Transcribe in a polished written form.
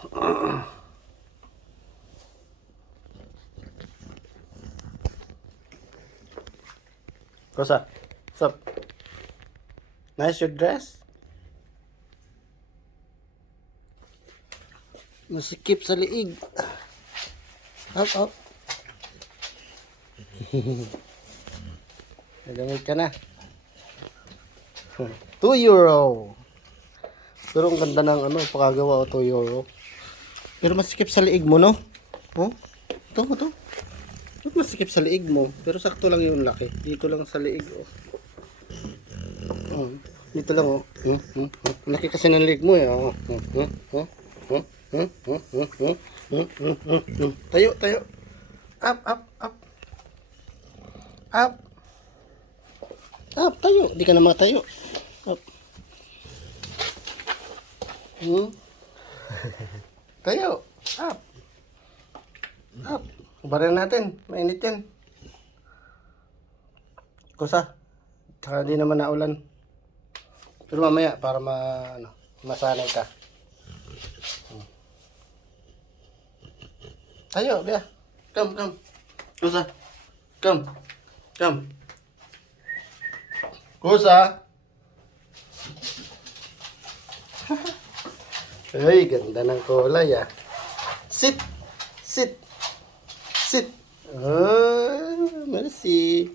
Kosa, what's up? Nice your dress? Masikip sa liig. Up, up. Nagamit ka na. 2 euro. Pero ang ganda ng ano, pakagawa o 2 euro. Pero masikip sa liig mo, no? Oh? Ito. Ba't masikip sa liig mo? Pero sakto lang yung laki. Dito lang sa liig, oh. Dito lang, oh. Laki kasi ng liig mo, eh. Oh. Tayo. Up. Up, tayo. Di ka na matayo. Up. Tayo. Up. Barin natin. Mainit yan. Kusa. Tsaka di naman naulan. Pero mamaya para masanay ka. Tayo, biya. Come. Kusa. Come. Kusa. Ay, ganda ng kulay, ah. Sit. Merci.